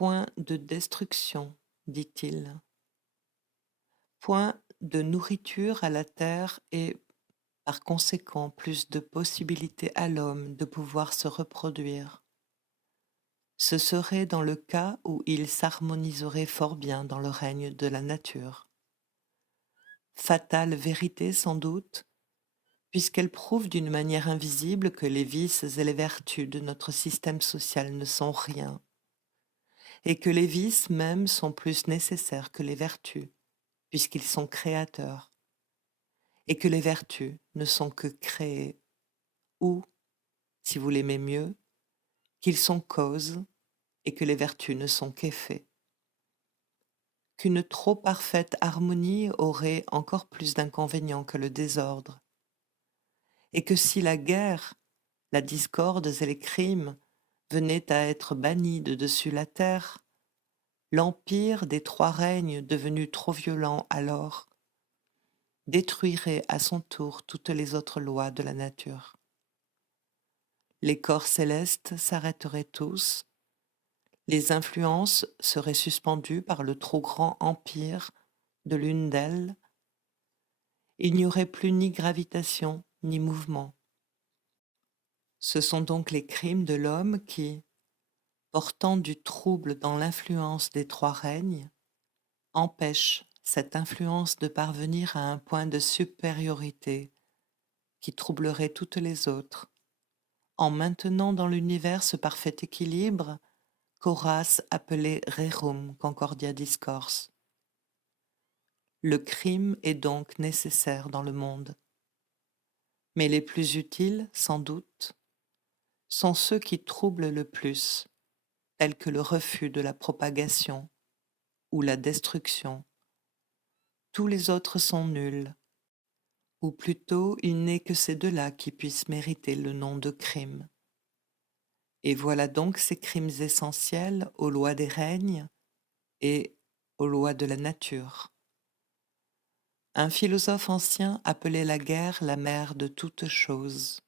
Point de destruction, dit-il. Point de nourriture à la terre et, par conséquent, plus de possibilités à l'homme de pouvoir se reproduire. Ce serait dans le cas où il s'harmoniserait fort bien dans le règne de la nature. Fatale vérité sans doute, puisqu'elle prouve d'une manière invisible que les vices et les vertus de notre système social ne sont rien, et que les vices même sont plus nécessaires que les vertus, puisqu'ils sont créateurs, et que les vertus ne sont que créées, ou, si vous l'aimez mieux, qu'ils sont causes et que les vertus ne sont qu'effets. Qu'une trop parfaite harmonie aurait encore plus d'inconvénients que le désordre, et que si la guerre, la discorde et les crimes venaient à être bannis de dessus la terre, l'empire des trois règnes devenu trop violent alors détruirait à son tour toutes les autres lois de la nature. Les corps célestes s'arrêteraient tous, les influences seraient suspendues par le trop grand empire de l'une d'elles, il n'y aurait plus ni gravitation ni mouvement. Ce sont donc les crimes de l'homme qui, portant du trouble dans l'influence des trois règnes, empêchent cette influence de parvenir à un point de supériorité qui troublerait toutes les autres, en maintenant dans l'univers ce parfait équilibre qu'Horace appelait rerum concordia discors. Le crime est donc nécessaire dans le monde. Mais les plus utiles, sans doute, sont ceux qui troublent le plus, tels que le refus de la propagation ou la destruction. Tous les autres sont nuls, ou plutôt il n'est que ces deux-là qui puissent mériter le nom de crime. Et voilà donc ces crimes essentiels aux lois des règnes et aux lois de la nature. Un philosophe ancien appelait la guerre la mère de toutes choses.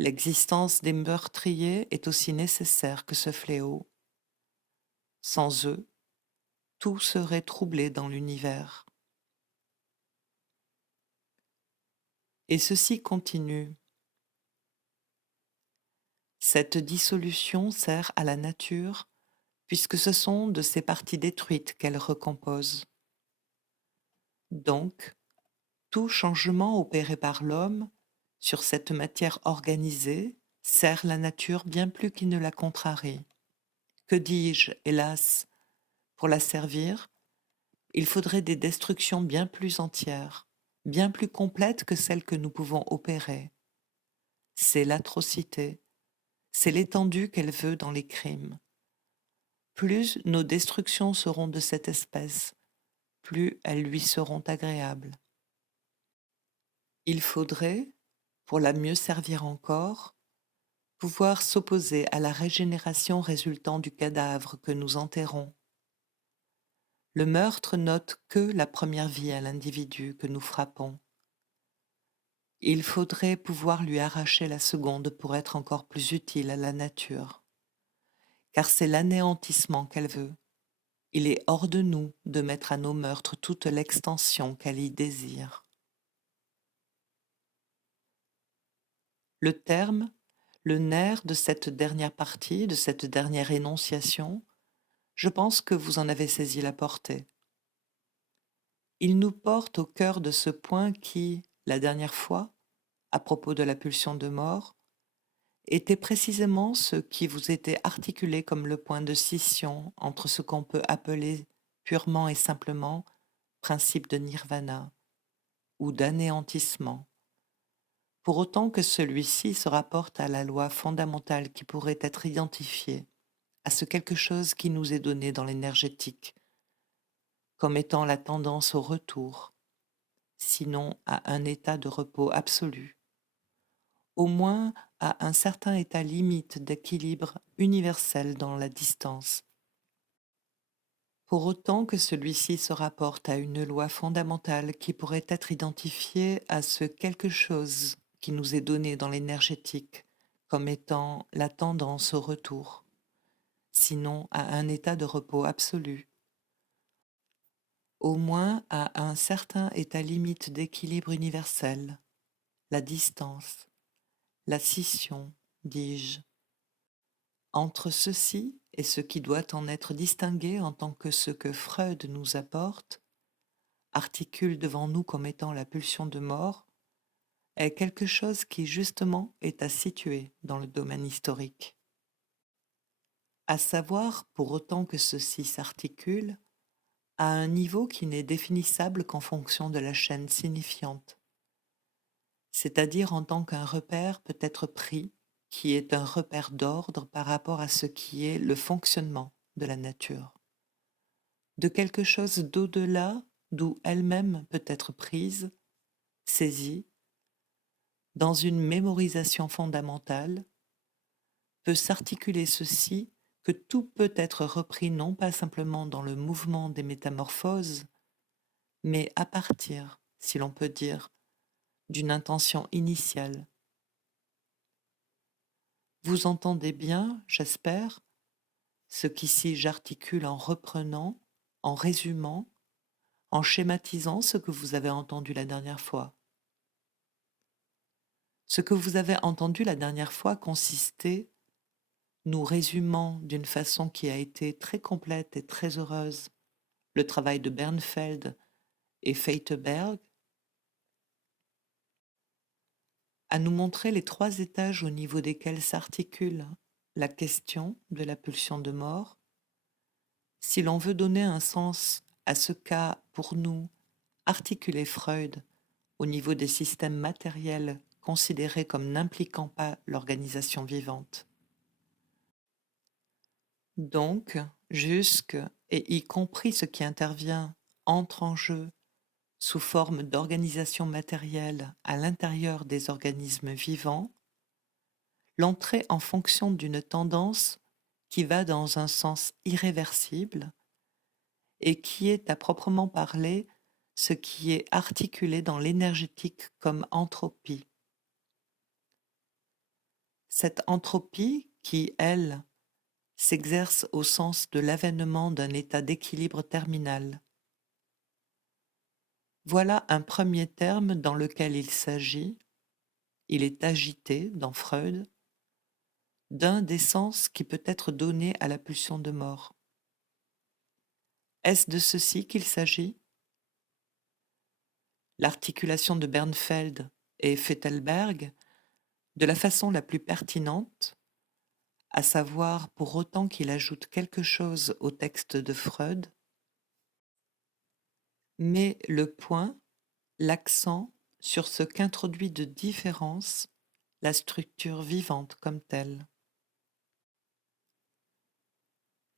L'existence des meurtriers est aussi nécessaire que ce fléau. Sans eux, tout serait troublé dans l'univers. Et ceci continue. Cette dissolution sert à la nature puisque ce sont de ses parties détruites qu'elle recompose. Donc, tout changement opéré par l'homme sur cette matière organisée sert la nature bien plus qu'il ne la contrarie. Que dis-je, hélas, pour la servir, il faudrait des destructions bien plus entières, bien plus complètes que celles que nous pouvons opérer. C'est l'atrocité, c'est l'étendue qu'elle veut dans les crimes. Plus nos destructions seront de cette espèce, plus elles lui seront agréables. Il faudrait, pour la mieux servir encore, pouvoir s'opposer à la régénération résultant du cadavre que nous enterrons. Le meurtre n'ôte que la première vie à l'individu que nous frappons. Il faudrait pouvoir lui arracher la seconde pour être encore plus utile à la nature, car c'est l'anéantissement qu'elle veut. Il est hors de nous de mettre à nos meurtres toute l'extension qu'elle y désire. Le terme, le nerf de cette dernière partie, de cette dernière énonciation, je pense que vous en avez saisi la portée. Il nous porte au cœur de ce point qui, la dernière fois, à propos de la pulsion de mort, était précisément ce qui vous était articulé comme le point de scission entre ce qu'on peut appeler purement et simplement principe de nirvana ou d'anéantissement, pour autant que celui-ci se rapporte à la loi fondamentale qui pourrait être identifiée à ce quelque chose qui nous est donné dans l'énergétique, comme étant la tendance au retour, sinon à un état de repos absolu, au moins à un certain état limite d'équilibre universel dans la distance. Pour autant que celui-ci se rapporte à une loi fondamentale qui pourrait être identifiée à ce quelque chose qui nous est donné dans l'énergétique comme étant la tendance au retour, sinon à un état de repos absolu, au moins à un certain état limite d'équilibre universel, la distance, la scission, dis-je, entre ceci et ce qui doit en être distingué en tant que ce que Freud nous apporte, articule devant nous comme étant la pulsion de mort, est quelque chose qui justement est à situer dans le domaine historique. À savoir, pour autant que ceci s'articule, à un niveau qui n'est définissable qu'en fonction de la chaîne signifiante, c'est-à-dire en tant qu'un repère peut être pris, qui est un repère d'ordre par rapport à ce qui est le fonctionnement de la nature, de quelque chose d'au-delà d'où elle-même peut être prise, saisie, dans une mémorisation fondamentale, peut s'articuler ceci que tout peut être repris non pas simplement dans le mouvement des métamorphoses, mais à partir, si l'on peut dire, d'une intention initiale. Vous entendez bien, j'espère, ce qu'ici j'articule en reprenant, en résumant, en schématisant ce que vous avez entendu la dernière fois. Ce que vous avez entendu la dernière fois consistait, nous résumant d'une façon qui a été très complète et très heureuse, le travail de Bernfeld et Feiteberg, à nous montrer les 3 étages au niveau desquels s'articule la question de la pulsion de mort. Si l'on veut donner un sens à ce qu'a, pour nous, articulé Freud au niveau des systèmes matériels considérés comme n'impliquant pas l'organisation vivante. Donc, jusque et y compris ce qui intervient entre en jeu sous forme d'organisation matérielle à l'intérieur des organismes vivants, l'entrée en fonction d'une tendance qui va dans un sens irréversible et qui est à proprement parler ce qui est articulé dans l'énergétique comme entropie. Cette entropie qui, elle, s'exerce au sens de l'avènement d'un état d'équilibre terminal. Voilà un premier terme dans lequel il s'agit, il est agité dans Freud, d'un des sens qui peut être donné à la pulsion de mort. Est-ce de ceci qu'il s'agit? L'articulation de Bernfeld et Fettelberg, de la façon la plus pertinente, à savoir pour autant qu'il ajoute quelque chose au texte de Freud, met le point, l'accent sur ce qu'introduit de différence la structure vivante comme telle.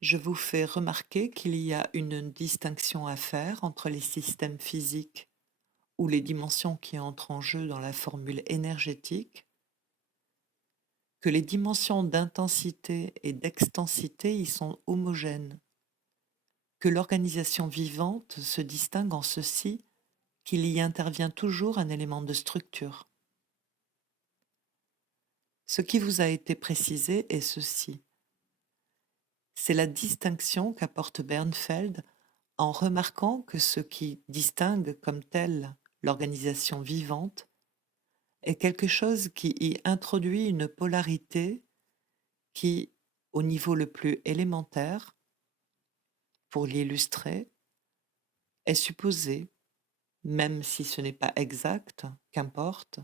Je vous fais remarquer qu'il y a une distinction à faire entre les systèmes physiques ou les dimensions qui entrent en jeu dans la formule énergétique, que les dimensions d'intensité et d'extensité y sont homogènes, que l'organisation vivante se distingue en ceci qu'il y intervient toujours un élément de structure. Ce qui vous a été précisé est ceci. C'est la distinction qu'apporte Bernfeld en remarquant que ce qui distingue comme tel l'organisation vivante est quelque chose qui y introduit une polarité qui, au niveau le plus élémentaire, pour l'illustrer, est supposée, même si ce n'est pas exact, qu'importe,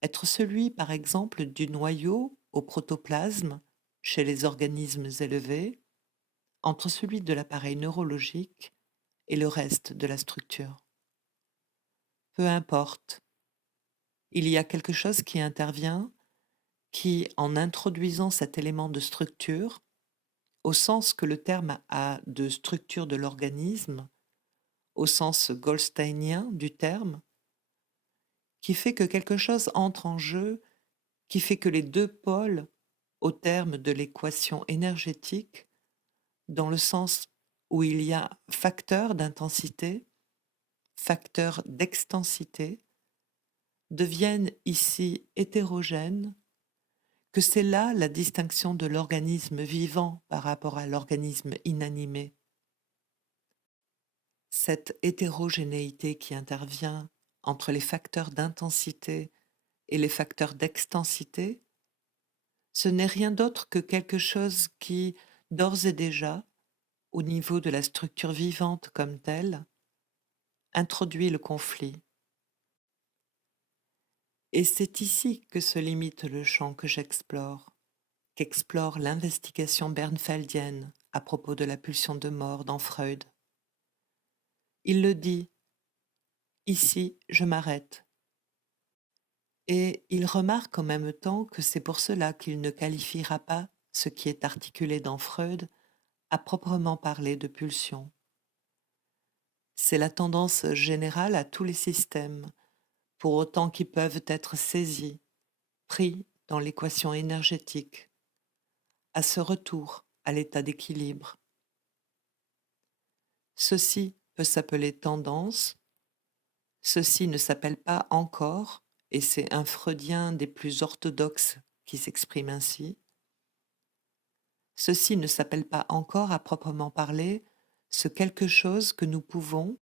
être celui, par exemple, du noyau au protoplasme chez les organismes élevés, entre celui de l'appareil neurologique et le reste de la structure. Peu importe, il y a quelque chose qui intervient qui, en introduisant cet élément de structure, au sens que le terme a de structure de l'organisme, au sens goldsteinien du terme, qui fait que quelque chose entre en jeu, qui fait que les 2 pôles, au terme de l'équation énergétique, dans le sens où il y a facteur d'intensité, facteur d'extensité, deviennent ici hétérogènes, que c'est là la distinction de l'organisme vivant par rapport à l'organisme inanimé. Cette hétérogénéité qui intervient entre les facteurs d'intensité et les facteurs d'extensité, ce n'est rien d'autre que quelque chose qui, d'ores et déjà, au niveau de la structure vivante comme telle, introduit le conflit. Et c'est ici que se limite le champ que j'explore, qu'explore l'investigation bernfeldienne à propos de la pulsion de mort dans Freud. Il le dit, ici je m'arrête. Et il remarque en même temps que c'est pour cela qu'il ne qualifiera pas ce qui est articulé dans Freud à proprement parler de pulsion. C'est la tendance générale à tous les systèmes, pour autant qu'ils peuvent être saisis, pris dans l'équation énergétique, à ce retour à l'état d'équilibre. Ceci peut s'appeler tendance, ceci ne s'appelle pas encore, et c'est un freudien des plus orthodoxes qui s'exprime ainsi, ceci ne s'appelle pas encore à proprement parler ce quelque chose que nous pouvons,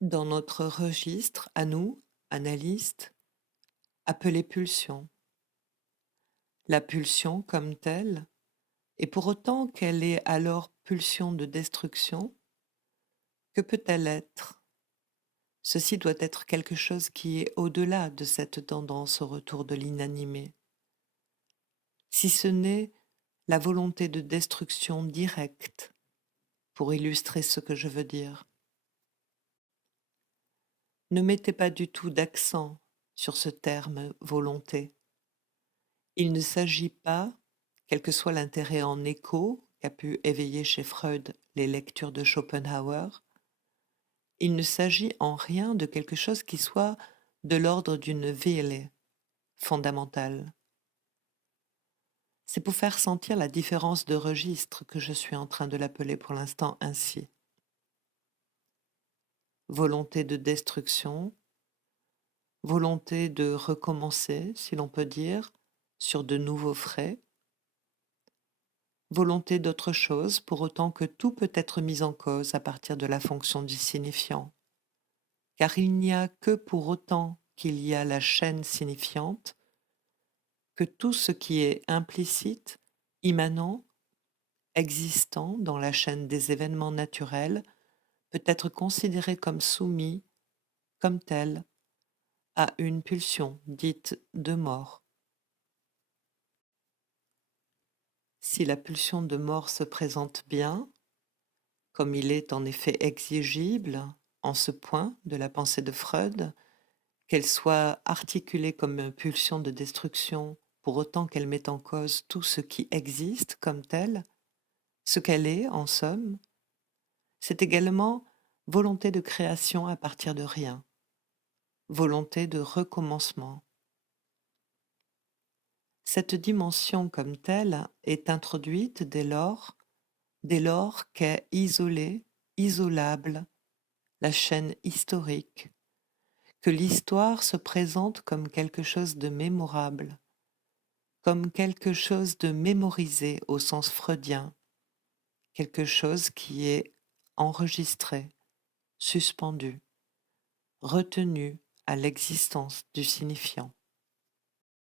dans notre registre à nous, analystes, appeler pulsion. La pulsion comme telle, et pour autant qu'elle est alors pulsion de destruction, que peut-elle être? Ceci doit être quelque chose qui est au-delà de cette tendance au retour de l'inanimé. Si ce n'est la volonté de destruction directe, pour illustrer ce que je veux dire. Ne mettez pas du tout d'accent sur ce terme volonté. Il ne s'agit pas, quel que soit l'intérêt en écho qu'a pu éveiller chez Freud les lectures de Schopenhauer, il ne s'agit en rien de quelque chose qui soit de l'ordre d'une Wille fondamentale. C'est pour faire sentir la différence de registre que je suis en train de l'appeler pour l'instant ainsi. Volonté de destruction, volonté de recommencer, si l'on peut dire, sur de nouveaux frais, volonté d'autre chose pour autant que tout peut être mis en cause à partir de la fonction du signifiant. Car il n'y a que pour autant qu'il y a la chaîne signifiante que tout ce qui est implicite, immanent, existant dans la chaîne des événements naturels peut être considéré comme soumis, comme tel, à une pulsion dite de mort. Si la pulsion de mort se présente bien, comme il est en effet exigible en ce point de la pensée de Freud, qu'elle soit articulée comme une pulsion de destruction pour autant qu'elle mette en cause tout ce qui existe comme tel, ce qu'elle est en somme, c'est également volonté de création à partir de rien, volonté de recommencement. Cette dimension comme telle est introduite dès lors qu'est isolée, isolable, la chaîne historique, que l'histoire se présente comme quelque chose de mémorable, comme quelque chose de mémorisé au sens freudien, quelque chose qui est enregistré, suspendu, retenu à l'existence du signifiant.